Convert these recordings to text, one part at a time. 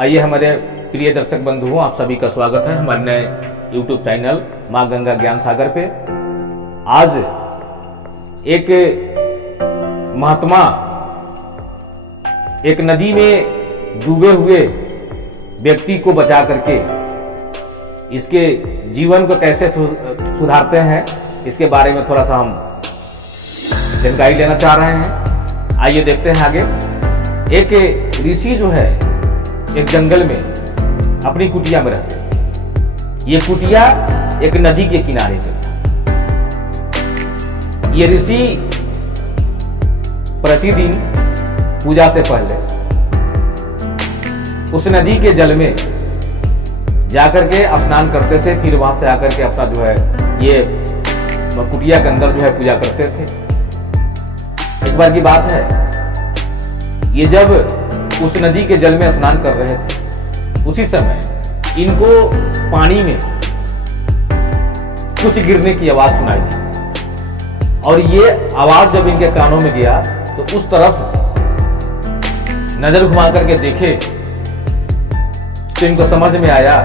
आइए हमारे प्रिय दर्शक बंधुओं, आप सभी का स्वागत है हमारे नए YouTube चैनल माँ गंगा ज्ञान सागर पे। आज एक महात्मा एक नदी में डूबे हुए व्यक्ति को बचा करके इसके जीवन को कैसे सुधारते हैं, इसके बारे में थोड़ा सा हम जानकारी लेना चाह रहे हैं। आइए देखते हैं आगे। एक ऋषि जो है एक जंगल में अपनी कुटिया में रहते हैं। ये कुटिया एक नदी के किनारे पे था। ये ऋषि प्रतिदिन पूजा से पहले उस नदी के जल में जाकर के स्नान करते थे, फिर वहां से आकर के अपना जो है ये कुटिया के अंदर जो है पूजा करते थे। एक बार की बात है, ये जब उस नदी के जल में स्नान कर रहे थे, उसी समय इनको पानी में कुछ गिरने की आवाज सुनाई दी और ये आवाज जब इनके कानों में गया तो उस तरफ नजर घुमा करके देखे तो इनको समझ में आया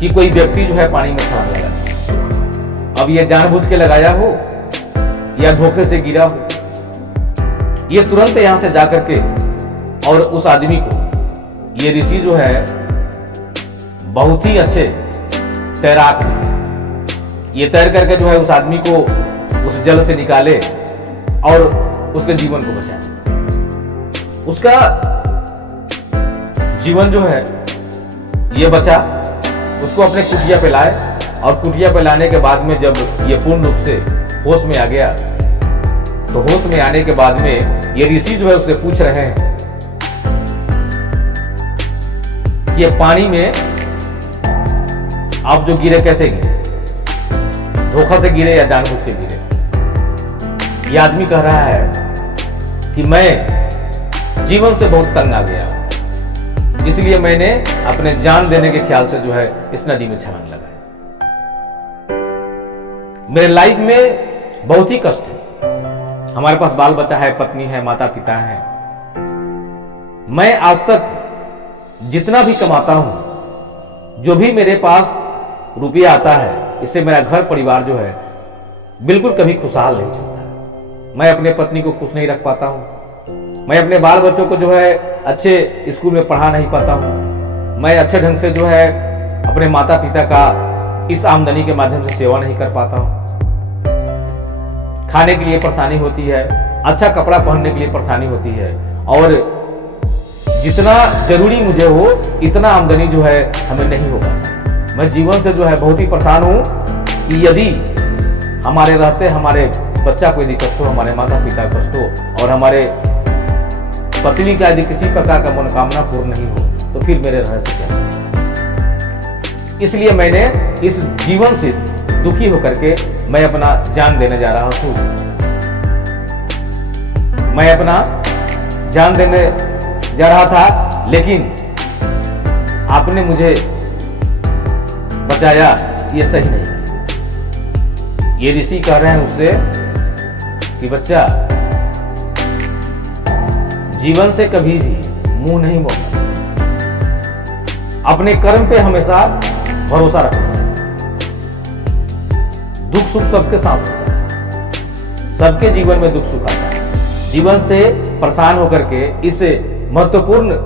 कि कोई व्यक्ति जो है पानी में छलांग लगा। अब ये जानबूझ के लगाया हो या धोखे से गिरा हो, ये तुरंत यहां से जाकर के और उस आदमी को, ये ऋषि जो है बहुत ही अच्छे तैराक हैं, ये तैर करके जो है उस आदमी को उस जल से निकाले और उसके जीवन को बचाए। उसका जीवन जो है ये बचा। उसको अपने कुटिया पे लाए और कुटिया पे लाने के बाद में जब ये पूर्ण रूप से होश में आ गया तो होश में आने के बाद में ये ऋषि जो है उससे पूछ रहे हैं कि ये पानी में आप जो गिरे कैसे गिरे, धोखा से गिरे या जानबूझ के गिरे। ये आदमी कह रहा है कि मैं जीवन से बहुत तंग आ गया, इसलिए मैंने अपने जान देने के ख्याल से जो है इस नदी में छलांग लगाई। मेरे लाइफ में बहुत ही कष्ट है, हमारे पास बाल बच्चा है, पत्नी है, माता पिता है। मैं आज तक जितना भी कमाता हूं, जो भी मेरे पास रुपया आता है, इससे मेरा घर परिवार जो है बिल्कुल कभी खुशहाल नहीं चलता। मैं अपने पत्नी को खुश नहीं रख पाता हूं, मैं अपने बाल बच्चों को जो है अच्छे स्कूल में पढ़ा नहीं पाता हूं, मैं अच्छे ढंग से जो है अपने माता पिता का इस आमदनी के माध्यम से सेवा नहीं कर पाता हूं। खाने के लिए परेशानी होती है, अच्छा कपड़ा पहनने के लिए परेशानी होती है, और जितना जरूरी मुझे हो इतना आमदनी जो है हमें नहीं होगा। मैं जीवन से जो है बहुत ही परेशान हूं कि यदि हमारे रहते हमारे बच्चा को यदि कष्ट हो, हमारे माता पिता का कष्ट हो और हमारे पत्नी का यदि किसी प्रकार का मनोकामना पूर्ण नहीं हो तो फिर मेरे रह से क्या। इसलिए मैंने इस जीवन से दुखी होकर के मैं अपना जान देने जा रहा हूं। मैं अपना जान देने जा रहा था, लेकिन आपने मुझे बचाया, ये सही नहीं। ये ऋषि कह रहे हैं उससे कि बच्चा, जीवन से कभी भी मुंह नहीं मोड़ना, अपने कर्म पे हमेशा भरोसा रखना। दुख सुख सबके साथ होता है, सबके जीवन में दुख सुख आता है। जीवन से परेशान होकर के इस महत्वपूर्ण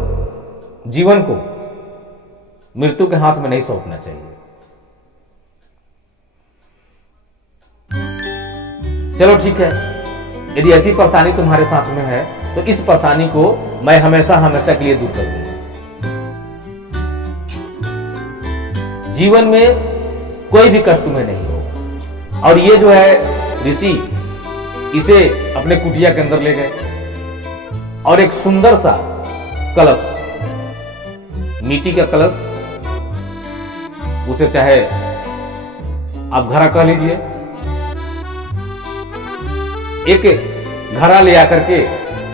जीवन को मृत्यु के हाथ में नहीं सौंपना चाहिए। चलो ठीक है, यदि ऐसी परेशानी तुम्हारे साथ में है तो इस परेशानी को मैं हमेशा हमेशा के लिए दूर कर दूंगा। जीवन में कोई भी कष्ट तुम्हें नहीं होगा। और ये जो है ऋषि इसे अपने कुटिया के अंदर ले गए और एक सुंदर सा कलश, मिट्टी का कलश, उसे चाहे आप घड़ा कह लीजिए, एक घड़ा ले आकर के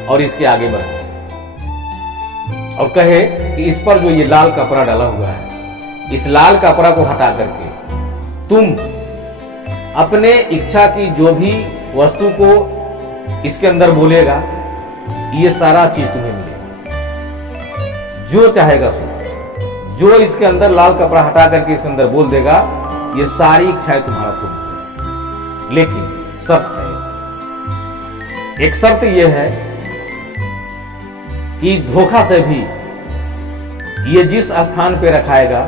और इसके आगे बढ़े और कहे कि इस पर जो ये लाल कपड़ा डाला हुआ है, इस लाल कपड़ा को हटा करके तुम अपने इच्छा की जो भी वस्तु को इसके अंदर बोलेगा, ये सारा चीज तुम्हें मिलेगा। जो चाहेगा सो, जो इसके अंदर लाल कपड़ा हटा करके इसके अंदर बोल देगा, ये सारी इच्छाएं तुम्हारा पूर्ण होगी। लेकिन शर्त है, एक शर्त यह है कि धोखा से भी ये जिस स्थान पे रखाएगा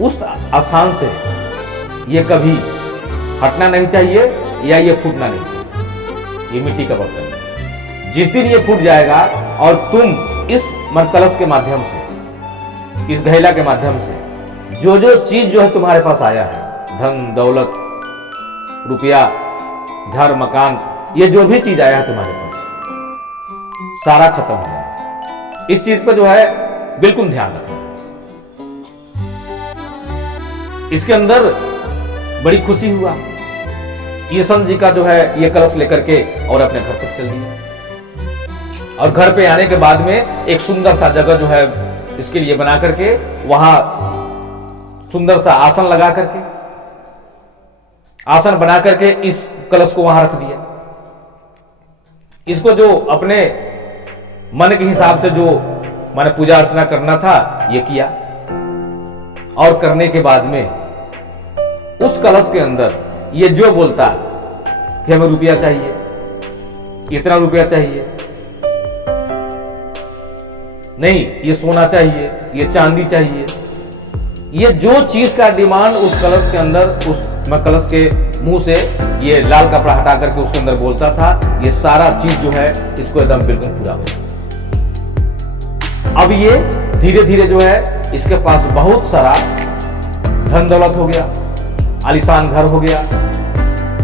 उस स्थान से ये कभी हटना नहीं चाहिए या ये फूटना नहीं चाहिए। ये मिट्टी का बर्तन है, जिस दिन ये फूट जाएगा और तुम इस कलश के माध्यम से, इस घैला के माध्यम से जो जो चीज जो है तुम्हारे पास आया है, धन दौलत रुपया घर मकान, ये जो भी चीज आया है तुम्हारे पास, सारा खत्म हो जाएगा। इस चीज पर जो है बिल्कुल ध्यान रखना। इसके अंदर बड़ी खुशी हुआ, ये संत जी का जो है ये कलश लेकर के और अपने घर तक चल दिया। और घर पे आने के बाद में एक सुंदर सा जगह जो है इसके लिए बना करके, वहां सुंदर सा आसन लगा करके, आसन बना करके इस कलश को वहां रख दिया। इसको जो अपने मन के हिसाब से जो माने पूजा अर्चना करना था ये किया। और करने के बाद में उस कलश के अंदर ये जो बोलता कि हमें रुपया चाहिए, इतना रुपया चाहिए, नहीं ये सोना चाहिए, ये चांदी चाहिए, ये जो चीज का डिमांड उस कलश के अंदर, उस कलश के मुंह से ये लाल कपड़ा हटा करके उसके अंदर बोलता था, ये सारा चीज जो है इसको एकदम बिल्कुल पूरा हो गया। अब ये धीरे धीरे जो है इसके पास बहुत सारा धन दौलत हो गया, आलीशान घर हो गया,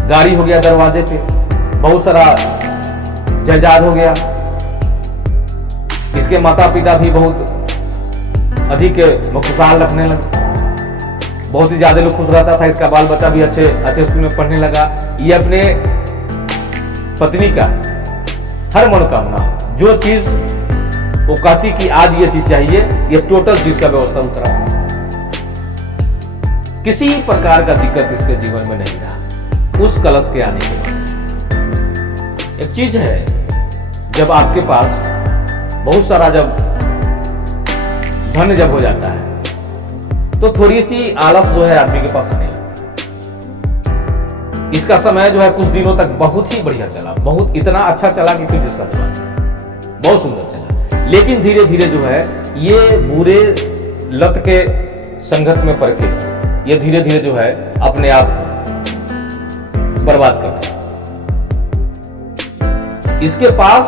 गाड़ी हो गया दरवाजे पे, बहुत सारा जायदाद हो गया। इसके माता पिता भी बहुत अधिक खुशहाल रखने लगे, बहुत ही ज्यादा लोग खुश रहता था। इसका बाल बच्चा भी अच्छे स्कूल में पढ़ने लगा। ये अपने पत्नी का हर मनोकामना, जो चीज वो कहती कि आज ये चीज चाहिए, ये टोटल चीज का व्यवस्था वो करा। किसी प्रकार का दिक्कत इसके जीवन में नहीं रहा उस कलश के आने के बाद। एक चीज है, जब आपके पास बहुत सारा जब धन जब हो जाता है तो थोड़ी सी आलस जो है आदमी के पास आने लगता है। इसका समय जो है कुछ दिनों तक बहुत ही बढ़िया चला, बहुत इतना अच्छा चला कि फिर जिसका चला बहुत सुंदर चला। लेकिन धीरे धीरे जो है ये बुरे लत के संगत में पड़ के ये धीरे धीरे जो है अपने आप बर्बाद कर रहा है। इसके पास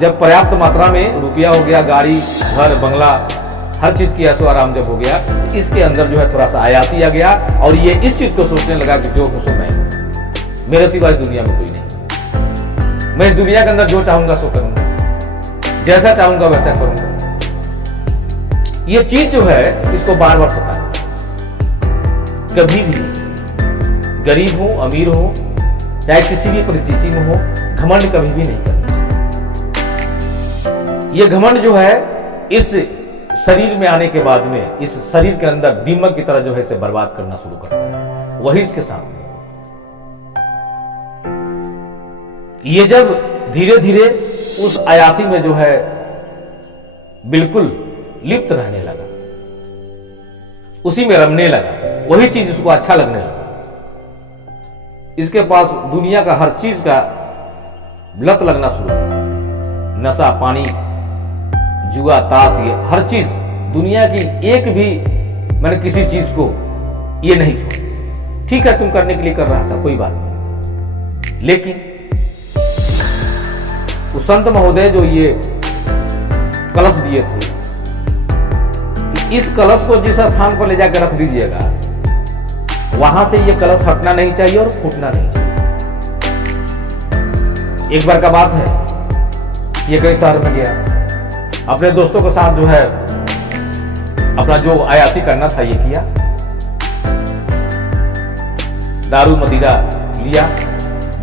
जब पर्याप्त मात्रा में रुपया हो गया, गाड़ी घर बंगला हर चीज की ऐशो आराम जब हो गया, तो इसके अंदर जो है थोड़ा सा आयासी आ गया और ये इस चीज को सोचने लगा कि जो हूं सो मैं, मेरे सिवा इस दुनिया में कोई नहीं, मैं इस दुनिया के अंदर जो चाहूंगा सो करूंगा, जैसा चाहूंगा वैसा करूंगा। ये चीज जो है इसको बार बार सताए। कभी भी गरीब हो अमीर हो, चाहे किसी भी परिस्थिति में हो, घमंड कभी भी नहीं करना चाहिए। ये घमंड जो है इस शरीर में आने के बाद में इस शरीर के अंदर दीमक की तरह जो है इसे बर्बाद करना शुरू करता है। वही इसके सामने ये जब धीरे धीरे उस अयासी में जो है बिल्कुल लिप्त रहने लगा, उसी में रमने लगा, वही चीज उसको अच्छा लगने लगा। इसके पास दुनिया का हर चीज का लत लगना शुरू हुआ, नशा पानी जुआ ताश, ये हर चीज दुनिया की एक भी मैंने किसी चीज को ये नहीं छोड़ा। ठीक है तुम करने के लिए कर रहा था, कोई बात नहीं, लेकिन उस संत महोदय जो ये कलश दिए थे कि इस कलश को जिस स्थान पर ले जाकर रख दीजिएगा वहां से ये कलश हटना नहीं चाहिए और फूटना नहीं चाहिए। एक बार का बात है, ये कई शहर में गया, अपने दोस्तों के साथ जो है अपना जो अयासी करना था ये किया, दारू मदिरा लिया।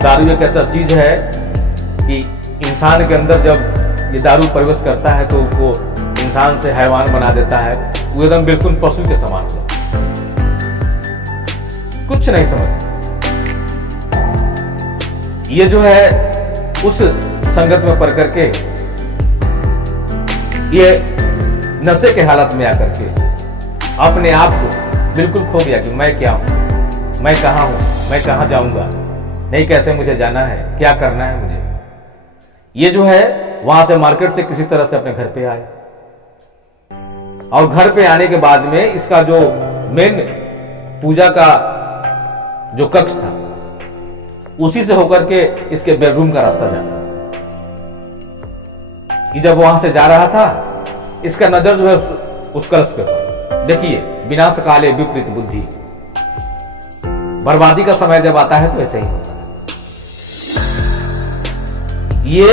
दारू एक ऐसा चीज है कि इंसान के अंदर जब ये दारू प्रवेश करता है तो उसको इंसान से हैवान बना देता है, वो एकदम बिल्कुल पशु के समान हो, कुछ नहीं समझ। ये जो है उस संगत में पड़ करके ये नशे के हालत में आकर के अपने आप को बिल्कुल खो गया कि मैं क्या हूं, मैं कहां हूं, मैं कहां जाऊंगा, नहीं कैसे मुझे जाना है, क्या करना है मुझे। ये जो है वहां से मार्केट से किसी तरह से अपने घर पे आए और घर पे आने के बाद में इसका जो मेन पूजा का जो कक्ष था उसी से होकर के इसके बेडरूम का रास्ता जाता कि जब वहां से जा रहा था इसका नजर जो है उस कलश पे पड़ा। देखिए, विनाश काले विपरीत बुद्धि, बर्बादी का समय जब आता है तो ऐसे ही होता है। ये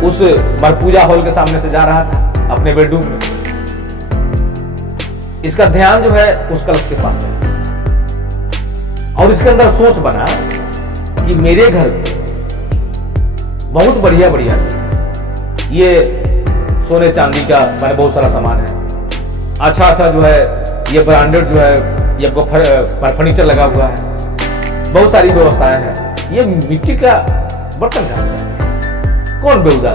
उस पूजा हॉल के सामने से जा रहा था अपने बेडरूम में, इसका ध्यान जो है उस कलश के पास है और इसके अंदर सोच बना कि मेरे घर में बहुत बढ़िया बढ़िया ये सोने चांदी का मैंने बहुत सारा सामान है, अच्छा अच्छा जो है ये ब्रांडेड जो है ये आपको फर्नीचर लगा हुआ है, बहुत सारी व्यवस्थाएं हैं। ये मिट्टी का बर्तन कहां से, कौन बेहुदा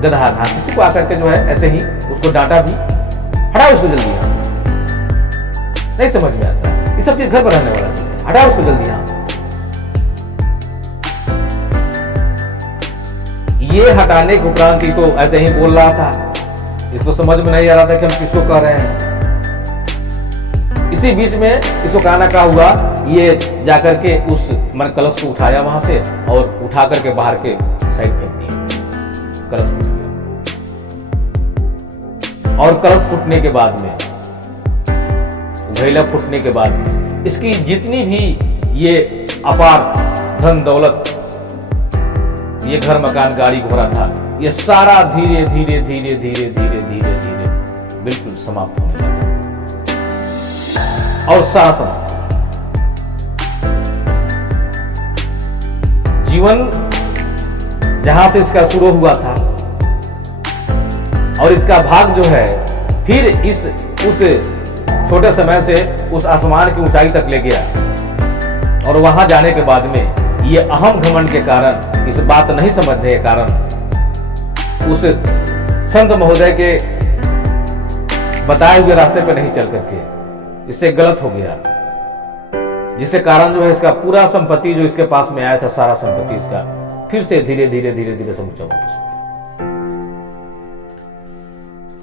गधा था, किसी को आकर के जो है ऐसे ही उसको डांटा भी, हटा उसको जल्दी यहां से, नहीं समझ में आता ये सब चीज घर पर रहने वाला चीज है, हटा उसको जल्दी यहां से। ये हटाने के उपरांत ही तो ऐसे ही बोल रहा था, इसको समझ में नहीं आ रहा था कि हम किसको कह रहे हैं। इसी बीच में इसको कहना क्या हुआ, ये जाकर के उस मन कलश को उठाया वहां से और उठा करके बाहर के साइड फेंक दिया, कलश फूट गया। और कलश फूटने के बाद में, घैला फूटने के बाद में इसकी जितनी भी ये अपार धन दौलत, ये घर मकान गाड़ी घोड़ा था, ये सारा धीरे धीरे धीरे धीरे धीरे धीरे धीरे बिल्कुल समाप्त होने लगा और सारा समाप्त। जीवन जहां से इसका शुरू हुआ था और इसका भाग जो है फिर उस छोटे समय से उस आसमान की ऊंचाई तक ले गया और वहां जाने के बाद में ये अहम घमंड के कारण, इस बात नहीं समझने के कारण, उस संत महोदय के बताए हुए रास्ते पर नहीं चल करके इससे गलत हो गया, जिसके कारण जो है इसका पूरा संपत्ति जो इसके पास में आया था, सारा संपत्ति इसका फिर से धीरे धीरे धीरे धीरे समूचा वापस।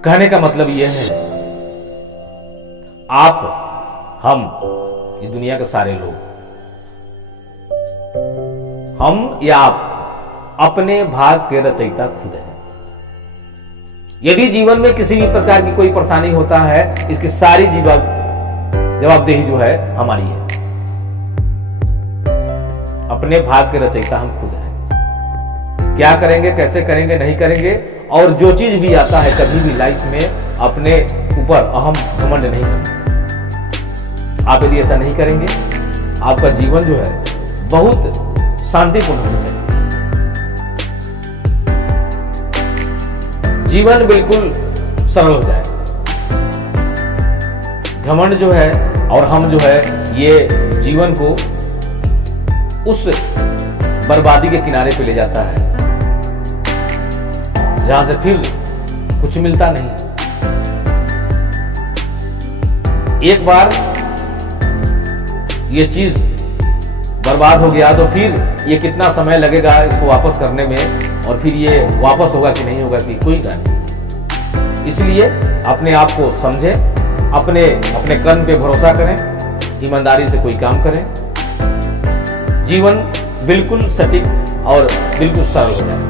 कहने का मतलब यह है, आप, हम, ये दुनिया के सारे लोग, हम या आप अपने भाग के रचयिता खुद हैं। यदि जीवन में किसी भी प्रकार की कोई परेशानी होता है, इसकी सारी जवाबदेही जो है हमारी है। अपने भाग के रचयिता हम खुद हैं। क्या करेंगे, कैसे करेंगे, नहीं करेंगे, और जो चीज भी आता है कभी भी लाइफ में अपने ऊपर अहम घमंड नहीं करेंगे। आप यदि ऐसा नहीं करेंगे, आपका जीवन जो है बहुत शांतिपूर्ण हो जाएगा। जीवन बिल्कुल सरल हो जाएगा। घमंड जो है और हम जो है ये जीवन को उस बर्बादी के किनारे पे ले जाता है जहां से फिर कुछ मिलता नहीं। एक बार ये चीज बर्बाद हो गया तो फिर ये कितना समय लगेगा इसको वापस करने में, और फिर ये वापस होगा कि नहीं होगा कि कोई गारंटी। इसलिए अपने आप को समझें, अपने कर्म पे भरोसा करें, ईमानदारी से कोई काम करें, जीवन बिल्कुल सटीक और बिल्कुल सरल हो जाए।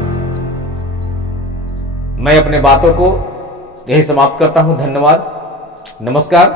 मैं अपने बातों को यही समाप्त करता हूं। धन्यवाद, नमस्कार।